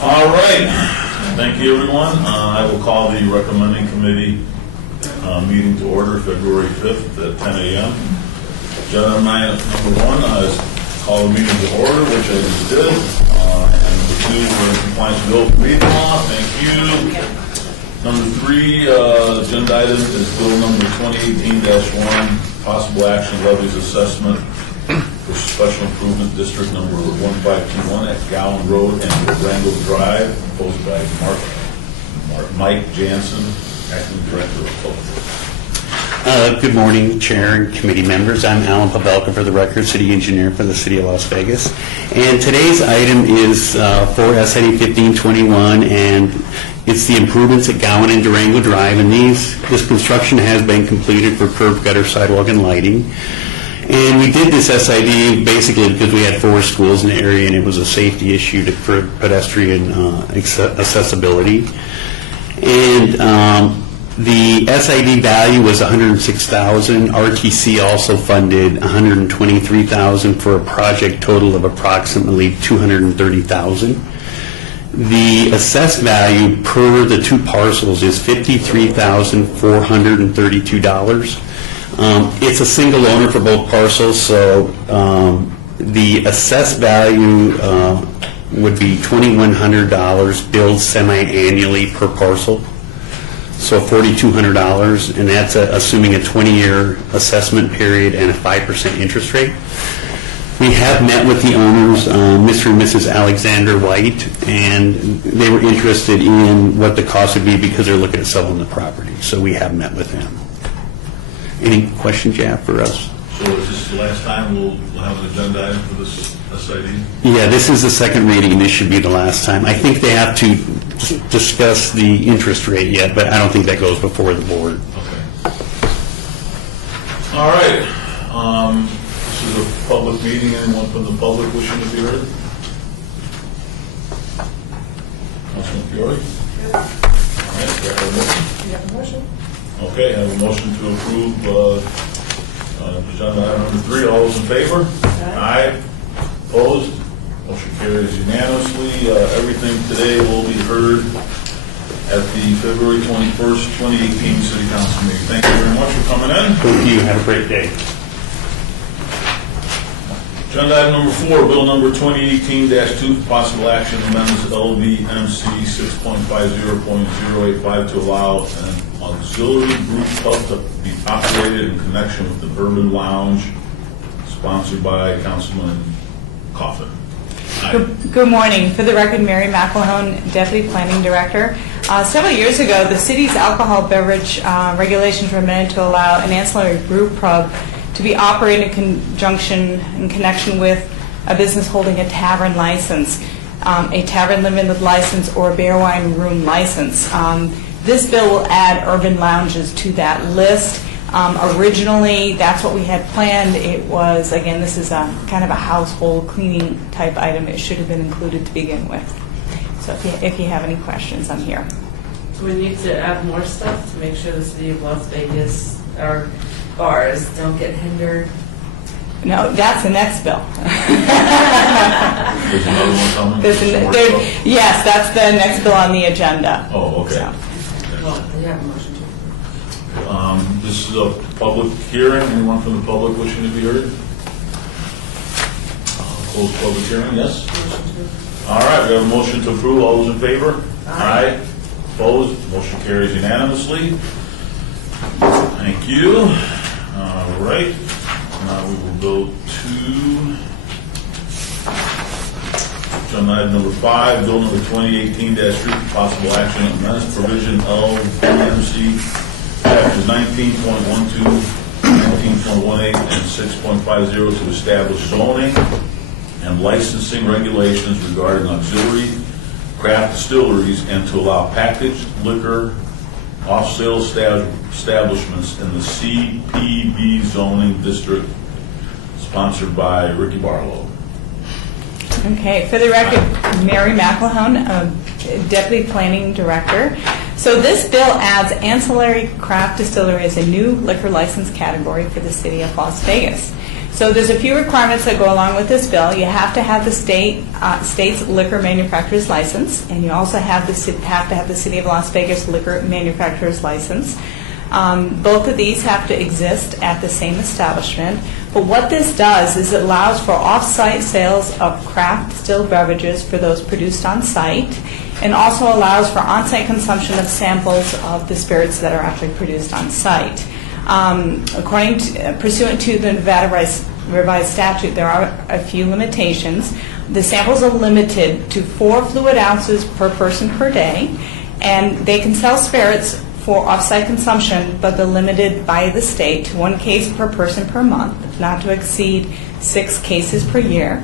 All right. Thank you, everyone. I will call the recommending committee meeting to order February 5th at 10 a.m. Agenda number 1 is call the meeting to order, which I just did. And number 2, we're in compliance with the open meeting law. Thank you. Number 3, agenda item is bill number 2018-1, possible action levies assessment for special improvement district number 1521 at Gowan Road and Durango Drive, proposed by Mike Jansen, acting director of public. Good morning, Chair and committee members. I'm Alan Pavelka, for the record, City Engineer for the City of Las Vegas. And today's item is for SID 1521, and it's the improvements at Gowan and Durango Drive. And this construction has been completed for curb, gutter, sidewalk, and lighting. And we did this SID basically because we had 4 schools in the area, and it was a safety issue for pedestrian accessibility. And the SID value was $106,000. RTC also funded $123,000 for a project total of approximately $230,000. The assessed value per the 2 parcels is $53,432. It's a single owner for both parcels, so the assessed value would be $2,100 billed semi-annually per parcel. So $4,200, and that's assuming a 20-year assessment period and a 5% interest rate. We have met with the owners, Mr. and Mrs. Alexander White, and they were interested in what the cost would be because they're looking at selling the property. So we have met with them. Any questions you have for us? So is this the last time we'll have an agenda item for this SID? Yeah, this is the second reading, and this should be the last time. I think they have to discuss the interest rate yet, but I don't think that goes before the board. Okay. All right. This is a public meeting. Anyone from the public wishing to be heard? Councilman Fiore? All right. Do I have a motion? You have a motion? Okay, I have a motion to approve agenda item number 3. All those in favor? Aye. Opposed? Motion carries unanimously. Everything today will be heard at the February 21st, 2018 City Council meeting. Thank you very much for coming in. Thank you. Have a great day. Agenda item number 4, bill number 2018-2, possible action amendments LVMC 6.50.085 to allow an auxiliary group pub to be operated in connection with the Urban Lounge, sponsored by Councilman Coffin. Good morning. For the record, Mary McElhone, Deputy Planning Director. Several years ago, the city's alcohol beverage regulations were amended to allow an ancillary brew pub to be operated in connection with a business holding a tavern license, a tavern limited license, or a beer wine room license. This bill will add urban lounges to that list. Originally, that's what we had planned. It was, again, this is a kind of a household cleaning type item. It should have been included to begin with. So if you have any questions, I'm here. Do we need to add more stuff to make sure the city of Las Vegas, our bars, don't get hindered? No, that's the next bill. There's another one coming? Yes, that's the next bill on the agenda. Oh, okay. So. Well, we have a motion to. This is a public hearing. Anyone from the public wishing to be heard? Close public hearing, yes? All right, we have a motion to approve. All those in favor? Aye. Opposed? Motion carries unanimously. Thank you. All right. Now we will go to agenda item number 5, bill number 2018-3, possible action on amendments provision LVMC chapters 19.12, 19.18, and 6.50 to establish zoning and licensing regulations regarding auxiliary craft distilleries and to allow packaged liquor off-sale establishments in the CPB zoning district, sponsored by Ricky Barlow. Okay, for the record, Mary McElhone, Deputy Planning Director. So this bill adds ancillary craft distillery as a new liquor license category for the city of Las Vegas. So there's a few requirements that go along with this bill. You have to have the state's liquor manufacturer's license, and you also have to have the City of Las Vegas liquor manufacturer's license. Both of these have to exist at the same establishment. But what this does is it allows for off-site sales of craft distilled beverages for those produced on site, and also allows for on-site consumption of samples of the spirits that are actually produced on site. Pursuant to the Nevada revised statute, there are a few limitations. The samples are limited to 4 fluid ounces per person per day, and they can sell spirits for off-site consumption, but they're limited by the state to 1 case per person per month, not to exceed 6 cases per year.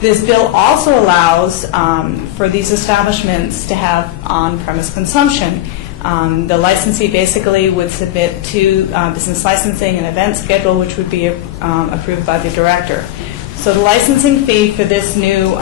This bill also allows for these establishments to have on-premise consumption. The licensee basically would submit to business licensing an event schedule, which would be approved by the director. So the licensing fee for this new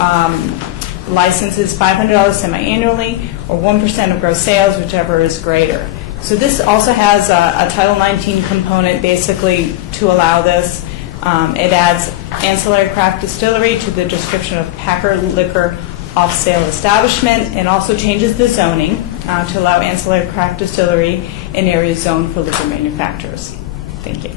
license is $500 semi-annually, or 1% of gross sales, whichever is greater. So this also has a Title 19 component basically to allow this. It adds ancillary craft distillery to the description of Packer liquor off-sale establishment, and also changes the zoning to allow ancillary craft distillery in areas zoned for liquor manufacturers. Thank you.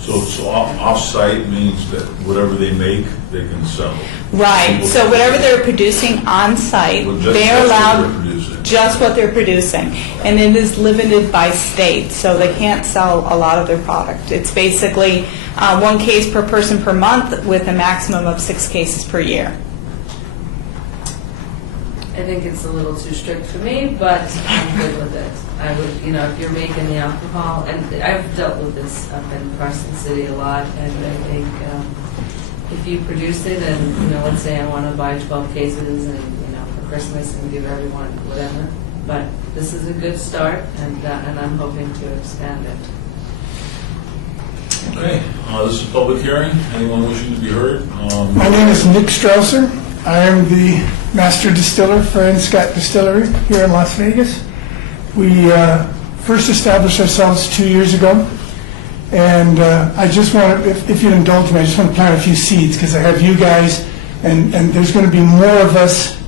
So off-site means that whatever they make, they can sell. Right. So whatever they're producing on site, Well, just- they're just what allowed they're producing. just what they're producing, and it is limited by state, so they can't sell a lot of their product. It's basically 1 case per person per month, with a maximum of 6 cases per year. I think it's a little too strict for me, but I'm good with it. I would, if you're making the alcohol, and I've dealt with this up in Carson City a lot, and I think if you produce it and, let's say I want to buy 12 cases and, for Christmas and give everyone whatever, but this is a good start, and I'm hoping to expand it. Okay, this is a public hearing. Anyone wishing to be heard? My name is Nick Strausser. I am the master distiller for N. Scott Distillery here in Las Vegas. We first established ourselves 2 years ago, and I just want to, if you indulge me, I just want to plant a few seeds, because I have you guys, and there's going to be more of us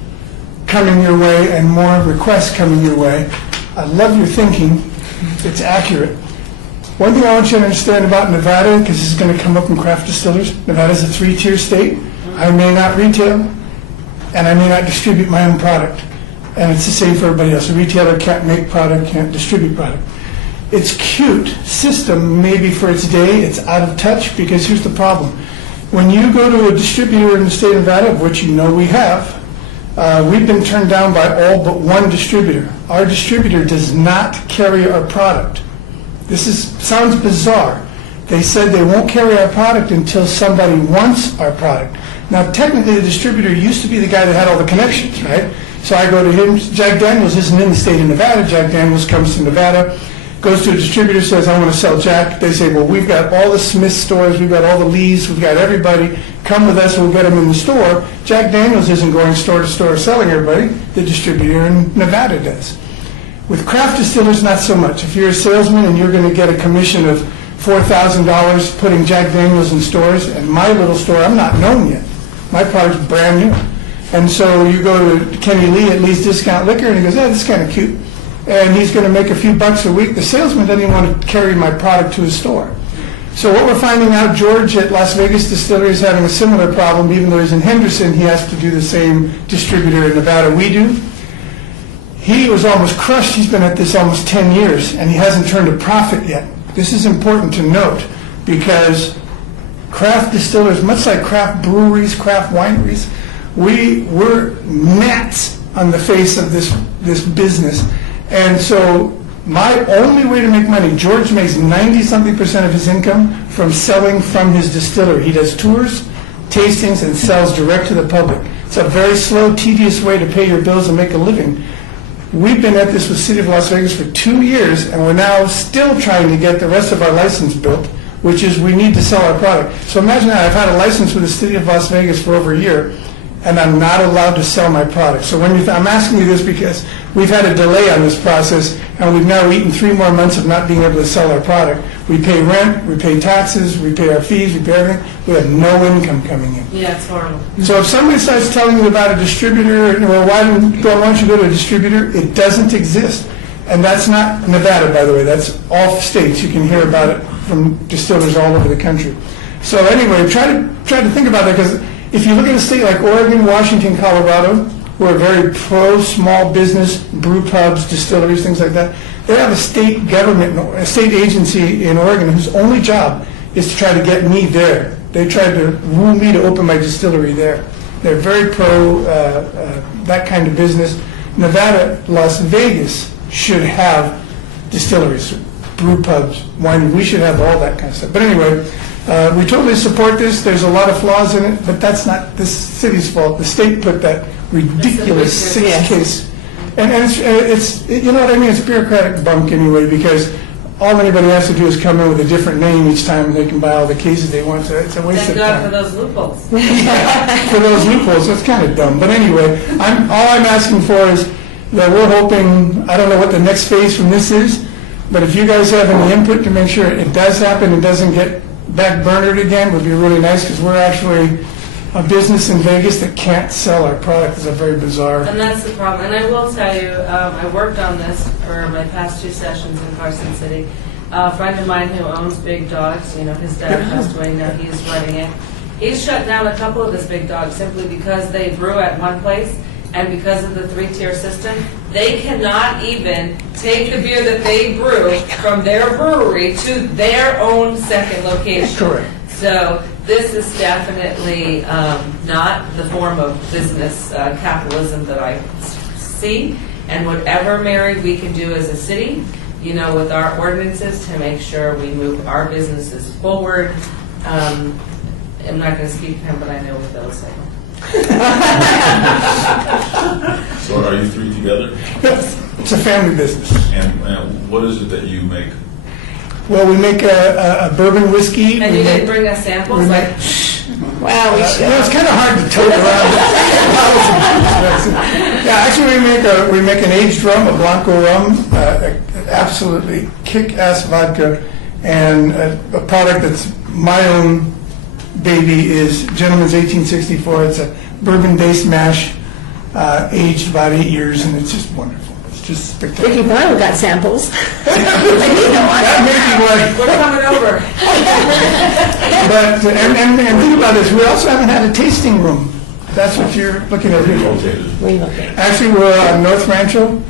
coming your way and more requests coming your way. I love your thinking. It's accurate. One thing I want you to understand about Nevada, because this is going to come up in craft distillers, Nevada is a 3-tier state. I may not retail, and I may not distribute my own product. And it's the same for everybody else. A retailer can't make product, can't distribute product. It's cute system, maybe for its day. It's out of touch, because here's the problem. When you go to a distributor in the state of Nevada, which we have, we've been turned down by all but one distributor. Our distributor does not carry our product. Sounds bizarre. They said they won't carry our product until somebody wants our product. Now, technically, the distributor used to be the guy that had all the connections, right? So I go to him. Jack Daniels isn't in the state of Nevada. Jack Daniels comes to Nevada, goes to a distributor, says, I want to sell Jack. They say, well, we've got all the Smith stores, we've got all the Lees, we've got everybody. Come with us, we'll get them in the store. Jack Daniels isn't going store to store selling everybody. The distributor in Nevada does. With craft distillers, not so much. If you're a salesman and you're going to get a commission of $4,000 putting Jack Daniels in stores, and my little store, I'm not known yet. My product's brand new. And so you go to Kenny Lee at Lee's Discount Liquor, and he goes, this is kind of cute. And he's going to make a few bucks a week. The salesman doesn't even want to carry my product to his store. So what we're finding out, George at Las Vegas Distillery is having a similar problem. Even though he's in Henderson, he has to do the same distributor in Nevada we do. He was almost crushed. He's been at this almost 10 years, and he hasn't turned a profit yet. This is important to note, because craft distillers, much like craft breweries, craft wineries, we're gnats on the face of this business. And so my only way to make money, George makes 90-something% of his income from selling from his distillery. He does tours, tastings, and sells direct to the public. It's a very slow, tedious way to pay your bills and make a living. We've been at this with City of Las Vegas for 2 years, and we're now still trying to get the rest of our license built, which is we need to sell our product. So imagine that. I've had a license with the City of Las Vegas for over a year, and I'm not allowed to sell my product. So when I'm asking you this because we've had a delay on this process, and we've now eaten 3 more months of not being able to sell our product. We pay rent, we pay taxes, we pay our fees, we pay everything. We have no income coming in. Yeah, it's horrible. So if somebody starts telling you about a distributor, well, why don't you go to a distributor? It doesn't exist. And that's not Nevada, by the way. That's all states. You can hear about it from distillers all over the country. So anyway, try to think about that, because if you look at a state like Oregon, Washington, Colorado, who are very pro small business, brew pubs, distilleries, things like that, they have a state government, a state agency in Oregon whose only job is to try to get me there. They tried to woo me to open my distillery there. They're very pro that kind of business. Nevada, Las Vegas should have distilleries, brew pubs, wine. We should have all that kind of stuff. But anyway, we totally support this. There's a lot of flaws in it, but that's not this city's fault. The state put that ridiculous Yes. 6-case. And it's you know what I mean? It's bureaucratic bunk anyway, because all anybody has to do is come in with a different name each time, and they can buy all the cases they want. So it's a waste Thank of God for time. those loopholes. For those loopholes, that's kind of dumb. But anyway, all I'm asking for is that we're hoping, I don't know what the next phase from this is, but if you guys have any input to make sure it does happen and doesn't get backburnered again, would be really nice, because we're actually a business in Vegas that can't sell our product. It's a very bizarre. And that's the problem. And I will tell you, I worked on this for my past 2 sessions in Carson City. A friend of mine who owns Big Dogs, his dad passed away, now he's running it. He's shut down a couple of his Big Dogs simply because they brew at one place, and because of the 3-tier system, they cannot even take the beer that they brew from their brewery to their own second location. Correct. So this is definitely not the form of business capitalism that I see. And whatever, Mary, we can do as a city, with our ordinances to make sure we move our businesses forward. I'm not going to speak for him, but I know what they'll say. So are you 3 together? It's a family business. And what is it that you make? Well, we make a bourbon whiskey. And you didn't bring us samples? we Like, make- Wow, we should. it's kind of hard to tote around. Yeah, actually, we make an aged rum, a Blanco rum, absolutely kick-ass vodka, and a product that's my own baby is Gentleman's 1864. It's a bourbon-based mash, aged about 8 years, and it's just wonderful. It's just spectacular. Ricky Boyle got samples. That may be what. we're coming over. But and think about this. We also haven't had a tasting room. That's what you're looking at here. Located. Actually, we're on North Rancho,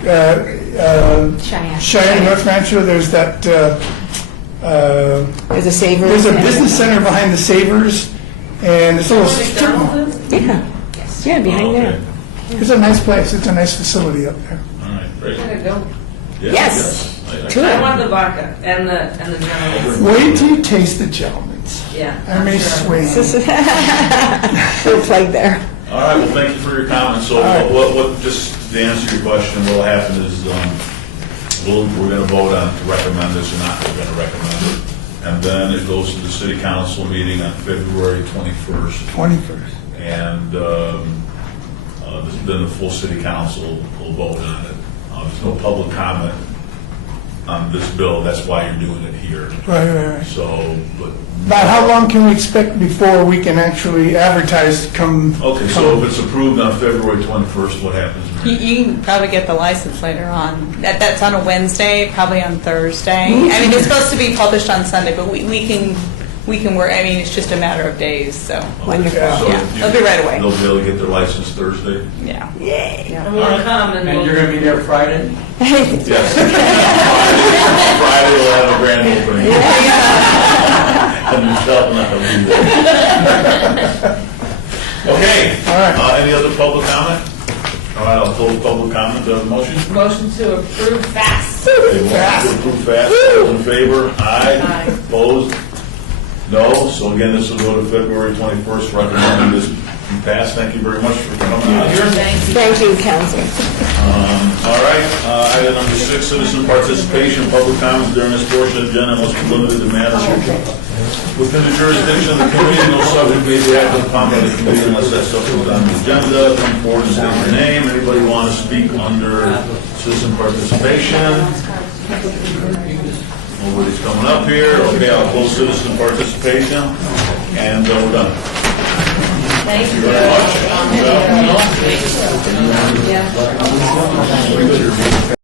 Cheyenne. North Rancho. There's that. There's a Savers. There's a business center behind the Savers, and it's a little strip mall. McDonald's? Yeah. Yeah, behind Okay. there. It's a nice place. It's a nice facility up there. All right, great. Gotta go. Yeah, Yes. I- Two. I want the vodka and the gentleman's. Wait till you taste the gentleman's. Yeah. I may sure. sway. Little plug there. All right, well, thank you for your comments. So right. what, just to answer your question, what'll happen is, we're gonna vote on to recommend this or not, we're gonna recommend it. And then it goes to the city council meeting on February 21st. 21st. And then the full city council will vote on it. There's no public comment on this bill, that's why you're doing it here. Right. So, but, About how long can we expect before we can actually advertise come? okay, so if it's approved on February 21st, what happens? You can probably get the license later on. That's on a Wednesday, probably on Thursday. I mean, it's supposed to be published on Sunday, but we can work, I mean, it's just a matter of days, so, Wonderful. So Yeah, you- it'll be right away. They'll be able to get their license Thursday? yeah. And we'll come and And you're we'll. gonna be there Friday? Yes. Friday we'll have a grand opening. And Michelle and I will be there. Okay. All right. Any other public comment? All right, I'll close public comment. Do I have a motion? Motion to approve fast. Okay, motion to approve fast. All in favor? Aye. Aye. Opposed? No. So again, this will go to February 21st, recommending this be passed. Thank you very much for coming out here. Thank you. Thank you, council. All right, item number 6, citizen participation, public comments during this portion of the agenda must be limited to matters Within the jurisdiction of the committee, no subject may be acted upon by the committee unless that subject is on the agenda. Come forward and state your name. Anybody want to speak under citizen participation? Nobody's coming up here. Okay, I'll close citizen participation, and we're done. Thank you Very much. Yeah.